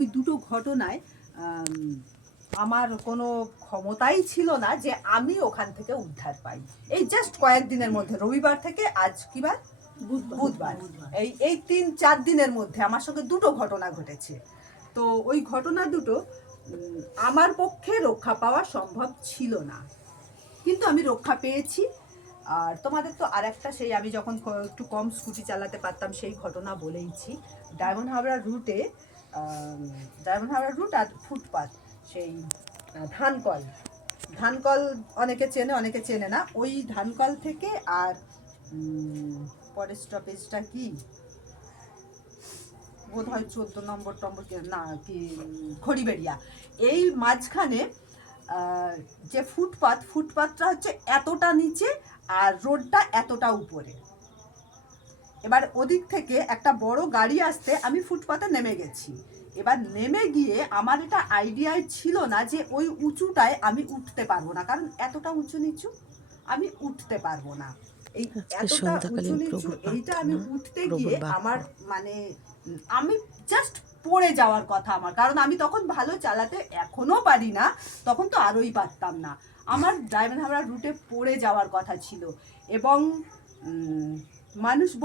ওই দুটো ঘটনায় আমার কোনো ক্ষমতাই ছিল না যে আমি ওখান থেকে উদ্ধার পাই। এই জাস্ট কয়েকদিনের মধ্যে, রবিবার থেকে আজ কি বার, বুধবার, এই ৩-৪ দিনের মধ্যে আমার সঙ্গে দুটো ঘটনা ঘটেছে। তো ওই ঘটনা দুটো আমার পক্ষে রক্ষা পাওয়া সম্ভব ছিল না, কিন্তু আমি রক্ষা পেয়েছি। আর তোমাদের তো আরেকটা, সেই আমি যখন একটু কম স্কুটি চালাতে পারতাম সেই ঘটনা বলেইছি। ডায়মন্ড হাবড়ার রুটে, ডায়মন্ড হাবড়ার রুট আর ফুটপাথ, সেই ধানকল, ধানকল অনেকে চেনে অনেকে চেনে না। ওই ধানকল থেকে আর পরের স্টপেজটা কি বোধ হয় 14 নম্বর না কি খড়িবেড়িয়া, এই মাঝখানে যে ফুটপাথটা হচ্ছে এতটা নিচে আর রোডটা এতটা উপরে। এবার ওদিক থেকে একটা বড় গাড়ি আসতে আমি ফুটপাথে নেমে গেছি। এবার নেমে গিয়ে আমার এটা আইডিয়ায় ছিল না যে ওই উঁচুটায় আমি উঠতে পারবো না, কারণ এতটা উঁচু নিচু আমি উঠতে পারবো না। এই এতটা উঁচু নিচু এইটা আমি উঠতে গিয়ে আমার মানে আমি জাস্ট পড়ে যাওয়ার কথা আমার, কারণ আমি তখন ভালো চালাতে এখনো পারি না, তখন তো আরোই পারতাম না। আমার ডায়মন্ড হাবড়ার রুটে পড়ে যাওয়ার কথা ছিল। এবং মানুষ